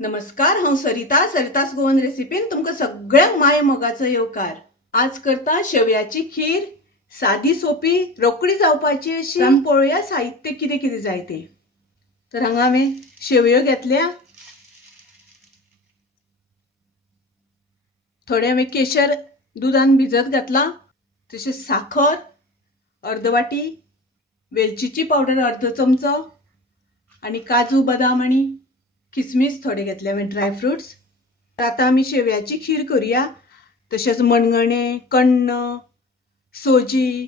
नमस्कार, हांव सरितास गोवन रेसिपीन तुमकां सगळ्यांक माय मोगाचो येवकार। आज करता शेवयाची खीर, सादी सोपी रोकडी जावपाची अशी। आमी पळोवया साहित्य कितें कितें जाय ते। तर हांगा हांवें शेवयो घेतल्या, थोडे हांवें केशर दुधान भिजत घातला, तशेंच साखर अर्द वाटी, वेलचीची पावडर अर्द चमचो आनी काजू बदाम आनी किसमिस थोडे घेतले हांवें ड्रायफ्रुट्स। आता आमी शेवयाची खीर करूया। तशेंच मणगणें, कण्ण, सोजी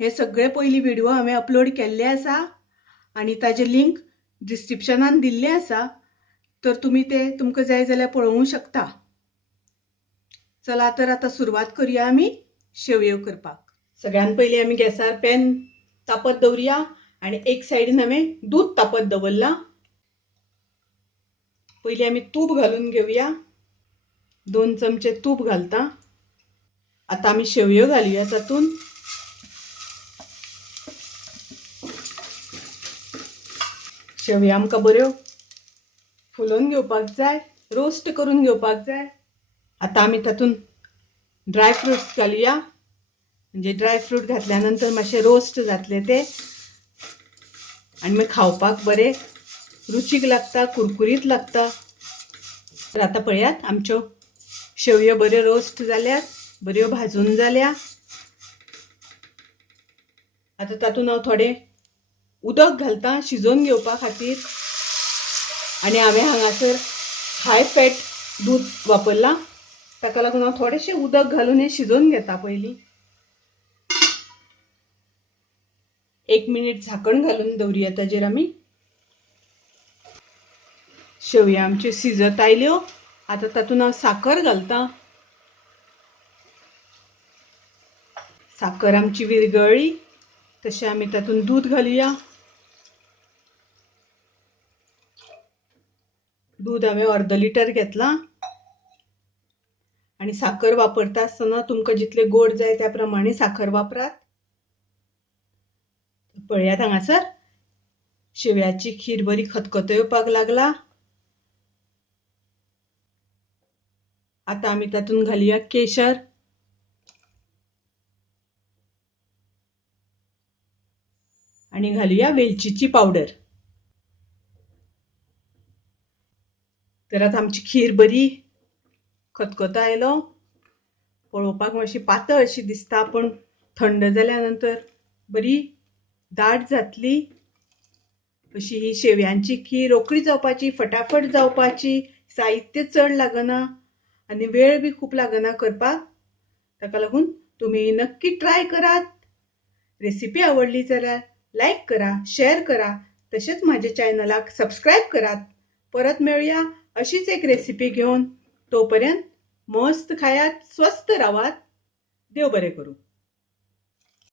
हे सगळे पयली व्हिडिओ हांवें अपलोड केल्ले आसा आनी ताजे लिंक डिस्क्रिप्शनान दिल्ले आसा, तर तुमी ते तुमकां जाय जाल्यार पळोवंक शकता। चला तर आता सुरवात करूया आमी शेवयो करपाक। सगळ्यान पयलीं आमी गॅसार पॅन तापत दवरुया आनी एक सायडीन हांवें दूद तापत दवरला। पयलीं आमी तूप घालून घेवया। 2 चमचे तूप घालता। आता आमी शेवयो घालुया तातून। शेवयो आमकां बऱ्यो फुलोवन घेवपाक जाय, रोस्ट करून घेवपाक जाय। आता आमी तातून ड्रायफ्रुट्स घालुया, म्हणजे ड्रायफ्रूट घातल्या नंतर मातशे रोस्ट जातले ते आनी मागीर खावपाक बरे रुचीक लागता, कुरकुरीत लागता। तर आता पळयात आमच्यो शेवयो बऱ्यो रोस्ट जाल्यात, बऱ्यो भाजून जाल्या। आता तातून हांव थोडे उदक घालता शिजोवन घेवपा खातीर आनी हांवें हांगासर हाय फॅट दूद वापरला, ताका लागून हांव थोडेशें उदक घालून हें शिजोवन घेता। पयलीं 1 मिनिट झाकण घालून दवरुया ताजेर आमी। शेवयो आमच्यो शिजत आयल्यो। आता तातून हांव साखर घालता। साखर आमची विरगळ्ळी तशें आमी तातून दूद घालुया। दूद हांवें अर्द लिटर घेतलां आनी साखर वापरता आसतना तुमकां जितले गोड जाय त्या प्रमाणे साखर वापरात। पळयात हांगासर शेवयाची खीर बरी खतखतो येवपाक लागला। आता आमी तातून घालुया केशर आनी घालुया वेलचीची पावडर। तर आतां आमची खीर बरी खतखतो आयलो। पळोवपाक मातशी पातळ अशी दिसता, पण थंड जाल्या नंतर बरी दाट जातली। अशी ही शेवयांची खीर रोकडी जावपाची, फटाफट जावपाची, साहित्य चड लागना आनी वेळ बी खूब लागना करपाक। ताका लागून तुमी नक्की ट्राय करात। रेसिपी आवडली जाल्यार लायक करा, शेअर करा, तशेंच माझ्या चॅनलाक सबस्क्राइब करात। परत मेळुया अशीच एक रेसिपी घेऊन। तोपर्यंत मस्त खायात, स्वस्थ रावात। देव बरें करूं।